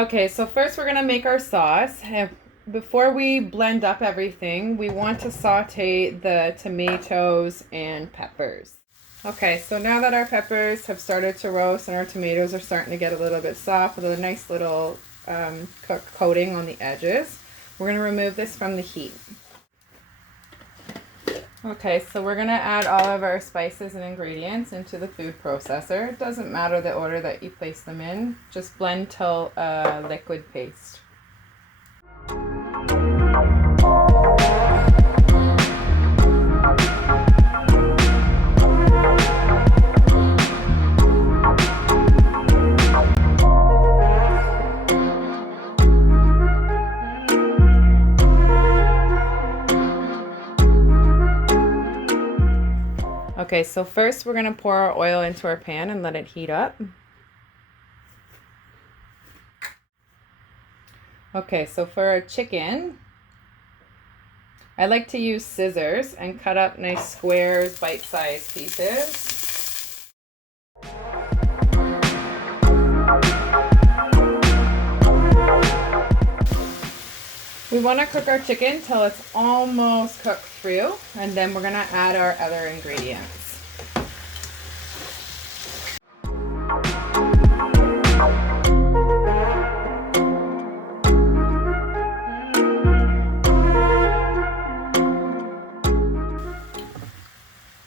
Okay, so first we're gonna make our sauce. Before we blend up everything, we want to saute the tomatoes and peppers. Okay, so now that our peppers have started to roast and our tomatoes are starting to get a little bit soft with a nice little coating on the edges, we're gonna remove this from the heat. Okay, so we're gonna add all of our spices and ingredients into the food processor. It doesn't matter the order that you place them in, just blend till a liquid paste. Okay, so first we're gonna pour our oil into our pan and let it heat up. Okay, so for our chicken, I like to use scissors and cut up nice squares, bite-sized pieces. We want to cook our chicken till it's almost cooked through, and then we're going to add our other ingredients.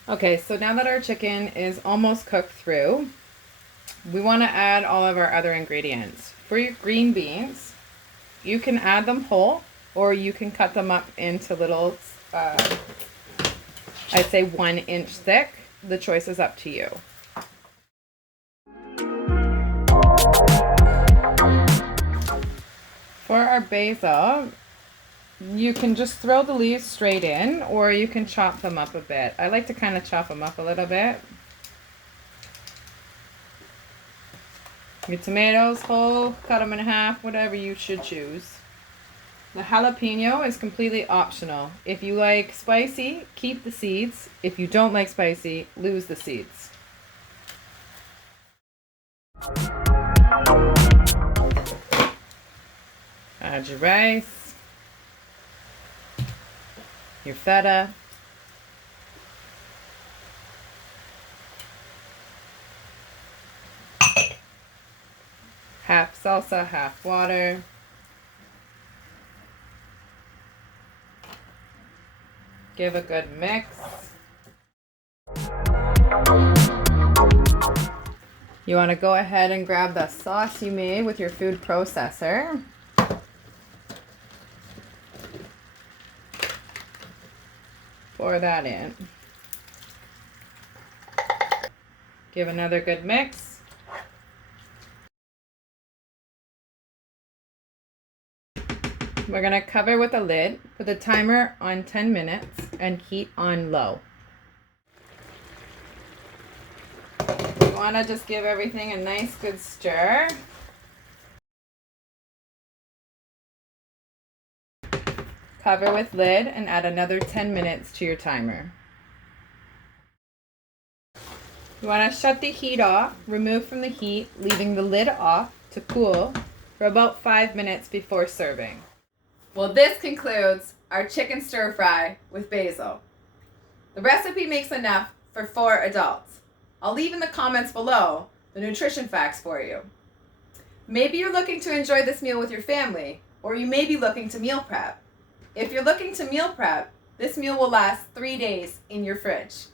Okay, so now that our chicken is almost cooked through, we want to add all of our other ingredients. For your green beans, you can add them whole, or you can cut them up into little, I'd say 1 inch thick. The choice is up to you. For our basil, you can just throw the leaves straight in, or you can chop them up a bit. I like to kind of chop them up a little bit. Your tomatoes whole, cut them in half, whatever you should choose. The jalapeno is completely optional. If you like spicy, keep the seeds. If you don't like spicy, lose the seeds. Add your rice, your feta, half salsa, half water. Give a good mix. You want to go ahead and grab the sauce you made with your food processor. Pour that in. Give another good mix. We're going to cover with a lid, put the timer on 10 minutes, and heat on low. You want to just give everything a nice good stir. Cover with lid and add another 10 minutes to your timer. You want to shut the heat off, remove from the heat, leaving the lid off to cool for about 5 minutes before serving. Well, this concludes our chicken stir fry with basil. The recipe makes enough for 4 adults. I'll leave in the comments below the nutrition facts for you. Maybe you're looking to enjoy this meal with your family, or you may be looking to meal prep. If you're looking to meal prep, this meal will last 3 days in your fridge.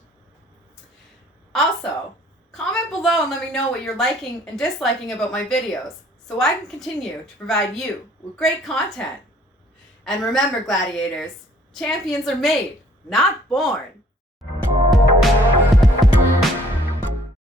Also, comment below and let me know what you're liking and disliking about my videos so I can continue to provide you with great content. And remember, gladiators, champions are made, not born.